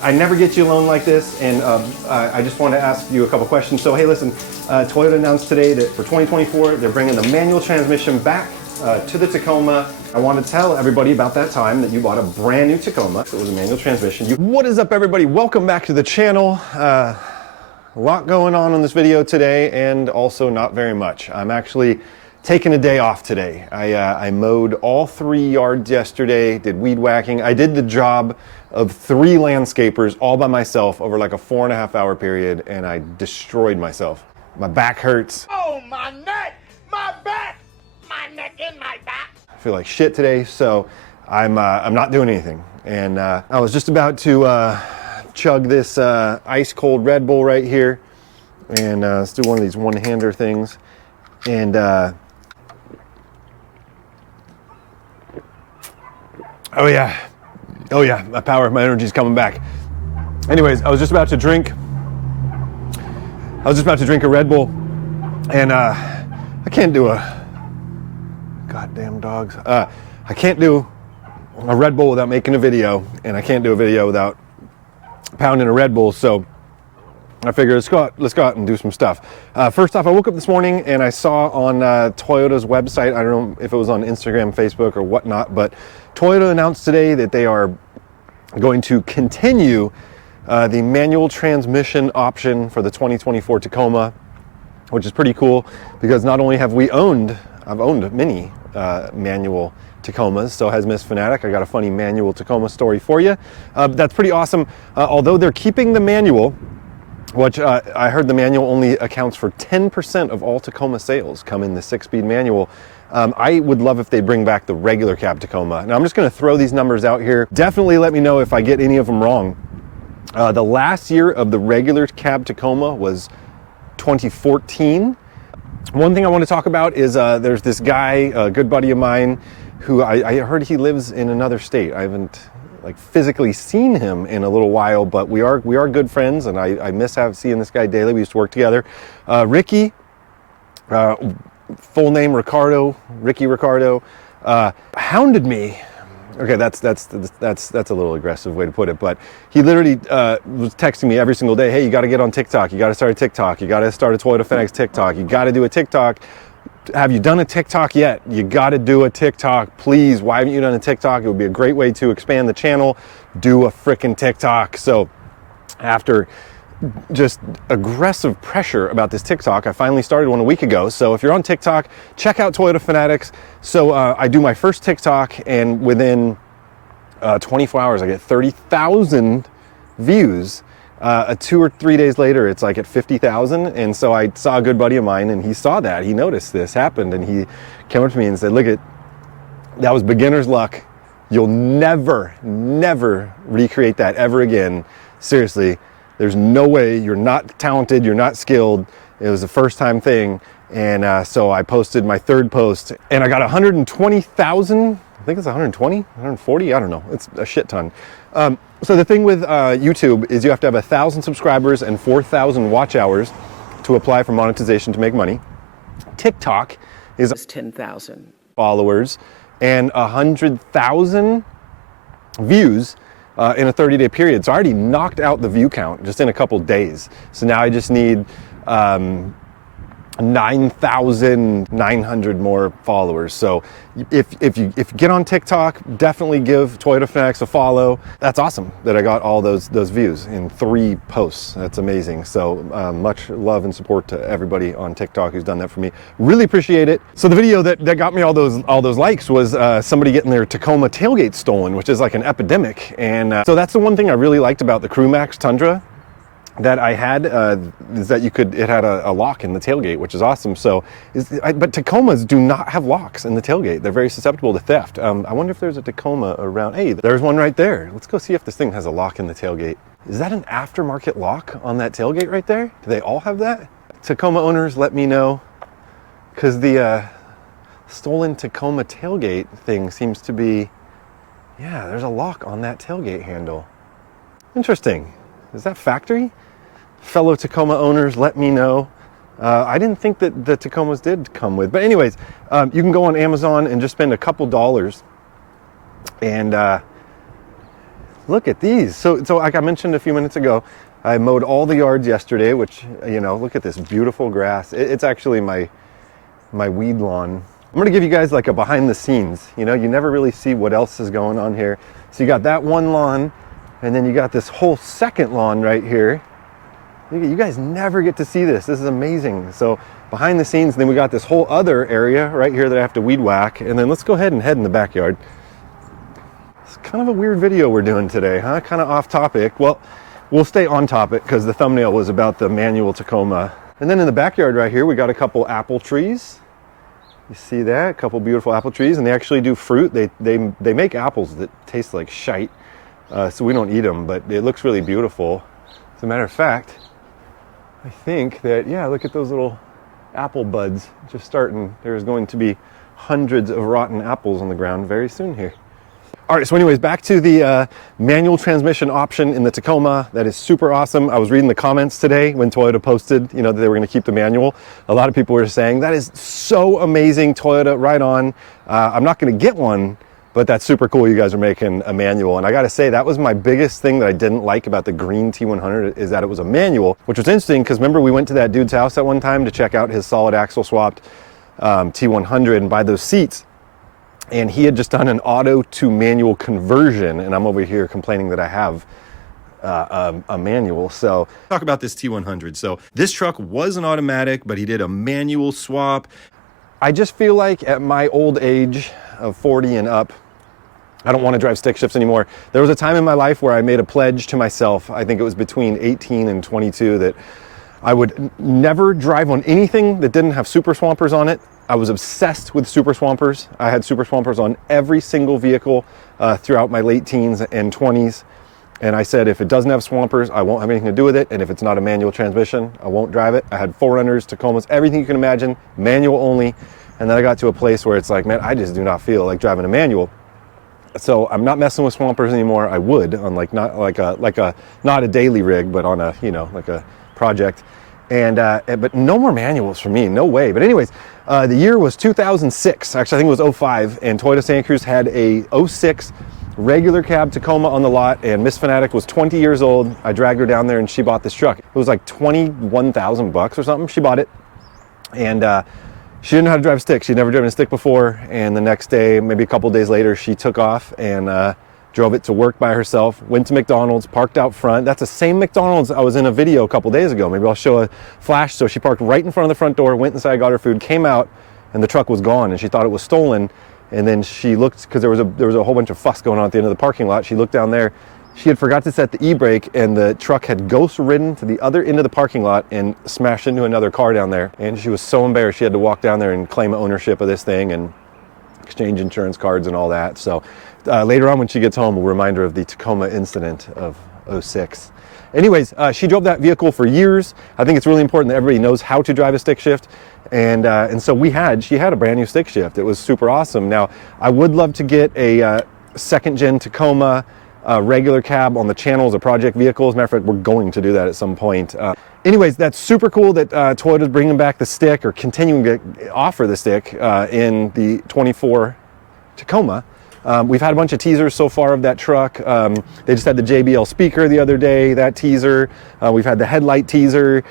I never get you alone like this, and I just want to ask you a couple questions. So hey, listen, Toyota announced today that for 2024, they're bringing the manual transmission back to the Tacoma. I want to tell everybody about that time that you bought a brand new Tacoma. It was a manual transmission. What is up, everybody? Welcome back to the channel. A lot going on in this video today, and also not very much. I'm actually taking a day off today. I mowed all 3 yards yesterday, did weed whacking. I did the job of 3 landscapers all by myself over like a 4.5 hour period, and I destroyed myself. My back hurts. Oh, my neck, my back, my neck and my back. I feel like shit today, so I'm not doing anything. And I was just about to chug this ice cold Red Bull right here, and let's do one of these one-hander things. And oh yeah, my power, my energy's coming back. Anyways, I was just about to drink a Red Bull, and I can't do a goddamn dogs. I can't do a Red Bull without making a video, and I can't do a video without pounding a Red Bull. So I figured let's go out and do some stuff. First off, I woke up this morning and I saw on Toyota's website, I don't know if it was on Instagram, Facebook, or whatnot, but Toyota announced today that they are going to continue the manual transmission option for the 2024 Tacoma, which is pretty cool because not only have I've owned many manual Tacomas, so has Miss Fanatic. I got a funny manual Tacoma story for you. That's pretty awesome. Although they're keeping the manual, which I heard the manual only accounts for 10% of all Tacoma sales come in the 6-speed manual. I would love if they bring back the regular cab Tacoma. Now I'm just going to throw these numbers out here. Definitely let me know if I get any of them wrong. The last year of the regular cab Tacoma was 2014. One thing I want to talk about is there's this guy, a good buddy of mine, who I heard he lives in another state. I haven't physically seen him in a little while, but we are good friends, and I miss seeing this guy daily. We used to work together. Ricky, full name Ricky Ricardo, hounded me. Okay, that's a little aggressive way to put it, but he literally was texting me every single day. Hey, you got to get on TikTok. You got to start a TikTok. You got to start a Toyota Fanatics TikTok. You got to do a TikTok. Have you done a TikTok yet? You got to do a TikTok, please. Why haven't you done a TikTok? It would be a great way to expand the channel. Do a freaking TikTok. So after just aggressive pressure about this TikTok, I finally started one a week ago. So if you're on TikTok, check out Toyota Fanatics. So I do my first TikTok, and within 24 hours, I get 30,000 views. 2 or 3 days later, it's like at 50,000. And so I saw a good buddy of mine, and he saw that. He noticed this happened, and he came up to me and said, that was beginner's luck. You'll never recreate that ever again. Seriously, there's no way. You're not talented. You're not skilled. It was a first-time thing. And so I posted my third post, and I got 120,000. I think it's 120, 140. I don't know. It's a shit ton. So the thing with YouTube is you have to have 1,000 subscribers and 4,000 watch hours to apply for monetization to make money. TikTok is 10,000 followers and 100,000 views in a 30-day period. So I already knocked out the view count just in a couple days. So now I just need 9,900 more followers. So if you get on TikTok, definitely give Toyota Fanatics a follow. That's awesome that I got all those views in 3 posts. That's amazing. So much love and support to everybody on TikTok who's done that for me. Really appreciate it. So the video that got me all those likes was somebody getting their Tacoma tailgate stolen, which is like an epidemic. And so that's the one thing I really liked about the Crew Max Tundra that I had, is that it had a lock in the tailgate, which is awesome. So, but Tacomas do not have locks in the tailgate. They're very susceptible to theft. I wonder if there's a Tacoma around. Hey, there's one right there. Let's go see if this thing has a lock in the tailgate. Is that an aftermarket lock on that tailgate right there? Do they all have that? Tacoma owners, let me know, because the stolen Tacoma tailgate thing seems to be, yeah, there's a lock on that tailgate handle. Interesting. Is that factory? Fellow Tacoma owners, let me know. I didn't think that the Tacomas did come with, but anyways, you can go on Amazon and just spend a couple dollars and Look at these. So like I mentioned a few minutes ago, I mowed all the yards yesterday, which, you know, look at this beautiful grass. It's actually my weed lawn. I'm gonna give you guys like a behind the scenes. You know, you never really see what else is going on here. So you got that one lawn, and then you got this whole second lawn right here. You guys never get to see this. This is amazing. So behind the scenes, then we got this whole other area right here that I have to weed whack. And then let's go ahead and head in the backyard. It's kind of a weird video we're doing today, huh? Kind of off topic. Well, we'll stay on topic because the thumbnail was about the manual Tacoma. And then in the backyard right here, we got a couple apple trees. You see that? A couple beautiful apple trees, and they actually do fruit. They make apples that taste like shite, so we don't eat them, but it looks really beautiful. As a matter of fact, I think that, yeah, look at those little apple buds just starting. There's going to be hundreds of rotten apples on the ground very soon here. All right, so anyways, back to the manual transmission option in the Tacoma. That is super awesome. I was reading the comments today when Toyota posted, you know, that they were going to keep the manual. A lot of people were saying, that is so amazing, Toyota, right on. I'm not going to get one, but that's super cool you guys are making a manual. And I got to say, that was my biggest thing that I didn't like about the green T100 is that it was a manual, which was interesting because remember we went to that dude's house at one time to check out his solid axle swapped T100 and buy those seats. And he had just done an auto to manual conversion, and I'm over here complaining that I have a manual. So talk about this T100. So this truck was an automatic, but he did a manual swap. I just feel like at my old age of 40 and up, I don't want to drive stick shifts anymore. There was a time in my life where I made a pledge to myself, I think it was between 18 and 22, that I would never drive on anything that didn't have super swampers on it. I was obsessed with super swampers. I had super swampers on every single vehicle throughout my late teens and 20s. And I said, if it doesn't have swampers, I won't have anything to do with it. And if it's not a manual transmission, I won't drive it. I had 4Runners, Tacomas, everything you can imagine, manual only. And then I got to a place where it's like, man, I just do not feel like driving a manual. So I'm not messing with swampers anymore. I would on not a daily rig, but on a, you know, like a project. And but no more manuals for me, no way. But anyways, the year was 2006. Actually, I think it was 05, and Toyota Santa Cruz had a 06 regular cab Tacoma on the lot, and Miss Fanatic was 20 years old. I dragged her down there, and she bought this truck. It was like $21,000 or something. She bought it, and she didn't know how to drive a stick. She'd never driven a stick before, and the next day, maybe a couple days later, she took off and drove it to work by herself, went to McDonald's, parked out front. That's the same McDonald's I was in a video a couple days ago. Maybe I'll show a flash. So she parked right in front of the front door, went inside, got her food, came out, and the truck was gone, and she thought it was stolen. And then she looked, because there was a whole bunch of fuss going on at the end of the parking lot. She looked down there. She had forgot to set the e-brake, and the truck had ghost ridden to the other end of the parking lot and smashed into another car down there. And she was so embarrassed. She had to walk down there and claim ownership of this thing and exchange insurance cards and all that. So later on when she gets home, we'll remind her of the Tacoma incident of 06. Anyways, she drove that vehicle for years. I think it's really important that everybody knows how to drive a stick shift. And so she had a brand new stick shift. It was super awesome. Now, I would love to get a second gen Tacoma regular cab on the channel as a project vehicle. As a matter of fact, we're going to do that at some point. Anyways, that's super cool that Toyota's bringing back the stick or continuing to offer the stick in the 24 Tacoma. We've had a bunch of teasers so far of that truck. They just had the JBL speaker the other day, that teaser. We've had the headlight teaser,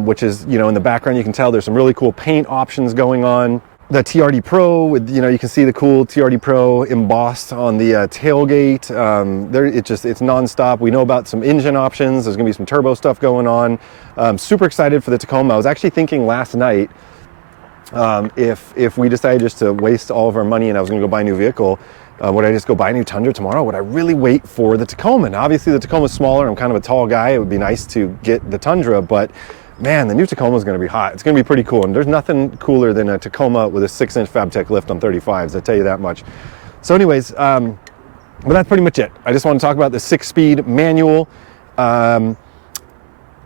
which is, you know, in the background you can tell there's some really cool paint options going on. The TRD Pro, with, you know, you can see the cool TRD Pro embossed on the tailgate. It's nonstop. We know about some engine options. There's gonna be some turbo stuff going on. Super excited for the Tacoma. I was actually thinking last night, if we decided just to waste all of our money and I was gonna go buy a new vehicle, would I just go buy a new Tundra tomorrow? Would I really wait for the Tacoma? Now, obviously the Tacoma's smaller. I'm kind of a tall guy. It would be nice to get the Tundra, but man, the new Tacoma is going to be hot. It's going to be pretty cool. And there's nothing cooler than a Tacoma with a 6-inch FabTech lift on 35s. I'll tell you that much. So anyways, but that's pretty much it. I just want to talk about the 6-speed manual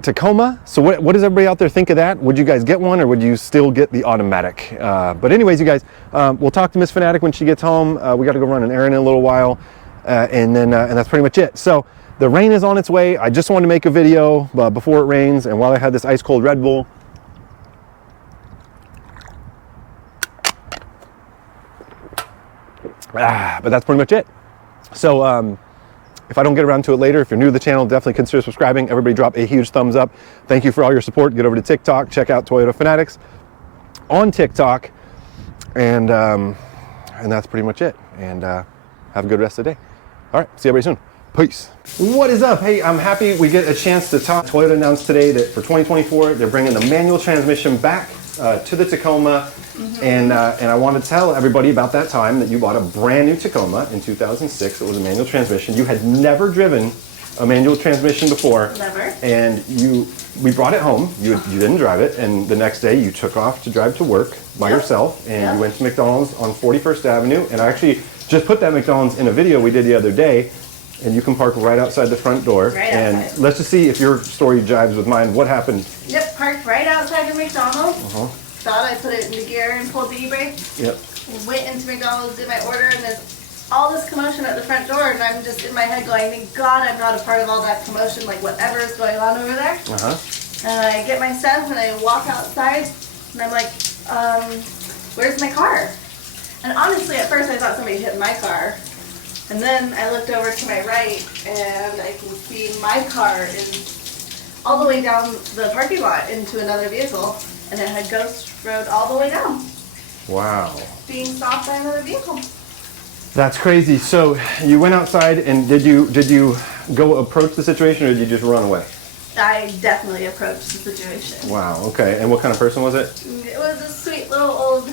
Tacoma. So what does everybody out there think of that? Would you guys get one, or would you still get the automatic? But anyways, you guys, we'll talk to Miss Fanatic when she gets home. We got to go run an errand in a little while, and that's pretty much it. So the rain is on its way. I just wanted to make a video before it rains, and while I had this ice cold Red Bull. But that's pretty much it. So If I don't get around to it later, if you're new to the channel, definitely consider subscribing. Everybody drop a huge thumbs up. Thank you for all your support. Get over to TikTok, check out Toyota Fanatics on TikTok, and that's pretty much it. And have a good rest of the day. All right, see everybody soon. Peace. What is up? Hey, I'm happy we get a chance to talk. Toyota announced today that for 2024, they're bringing the manual transmission back to the Tacoma. And I want to tell everybody about that time that you bought a brand new Tacoma in 2006. It was a manual transmission. You had never driven a manual transmission before. Never. And we brought it home. You didn't drive it. And the next day you took off to drive to work by yourself. And you went to McDonald's on 41st Avenue. And I actually just put that McDonald's in a video we did the other day. And you can park right outside the front door. Right and outside. Let's just see if your story jives with mine. What happened? Yep, parked right outside the McDonald's. Thought I put it into gear and pulled the e-brake. Yep. Went into McDonald's, did my order, and there's all this commotion at the front door, and I'm just in my head going, thank God I'm not a part of all that commotion, like whatever is going on over there. And I get my stuff and I walk outside, and I'm like, where's my car? And honestly, at first I thought somebody hit my car. And then I looked over to my right, and I can see my car is all the way down the parking lot into another vehicle, and it had ghost road all the way down, Wow. being stopped by another vehicle. That's crazy. So you went outside, and did you go approach the situation, or did you just run away? I definitely approached the situation. Wow. Okay. And what kind of person was it? It was a sweet little old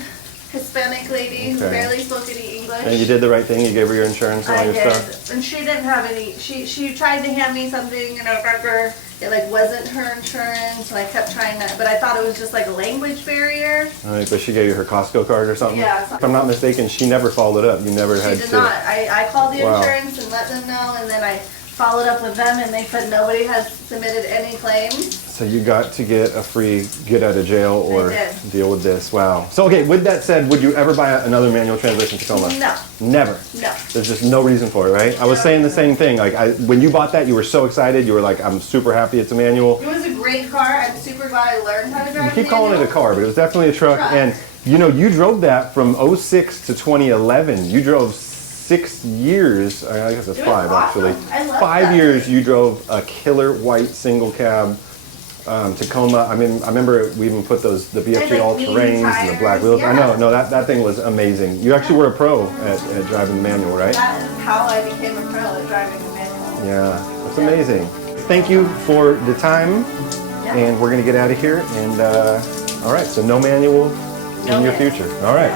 Hispanic lady who Okay. barely spoke any English. And you did the right thing. You gave her your insurance and all I your did, stuff. and she didn't have any. She tried to hand me something, and I remember it like wasn't her insurance, and I kept trying that, but I thought it was just like a language barrier. All right, but she gave you her Costco card or something. Yeah. If I'm not mistaken, she never followed up. You never had She did to. not. I called the Wow. insurance and let them know, and then I followed up with them, and they said nobody has submitted any claims. So you got to get a free get out of jail or I did. deal with this. Wow. So okay, with that said, would you ever buy another manual transmission Tacoma? No. Never. No. There's just no reason for it, right? I was saying the same thing. Like when you bought that, you were so excited. You were like, I'm super happy it's a manual. It was a great car. I'm super glad I learned how to drive. You keep calling it a manual. car, but it was definitely a truck. Truck. And you know, you drove that from 06 to 2011. You drove 6 years. I guess it's It was 5 awesome. actually. I love 5 that years thing. you drove a killer white single cab Tacoma. I mean, I remember we even put the BFG like all lean terrains and the black tires, wheels. I yeah. know, no, that thing was amazing. You actually were a pro at driving the manual, right? That is how I became a pro at driving a manual. Yeah, that's amazing. Thank you for the time, Yeah. and we're gonna get out of here. And all right, so no manual in your manual. future. All right.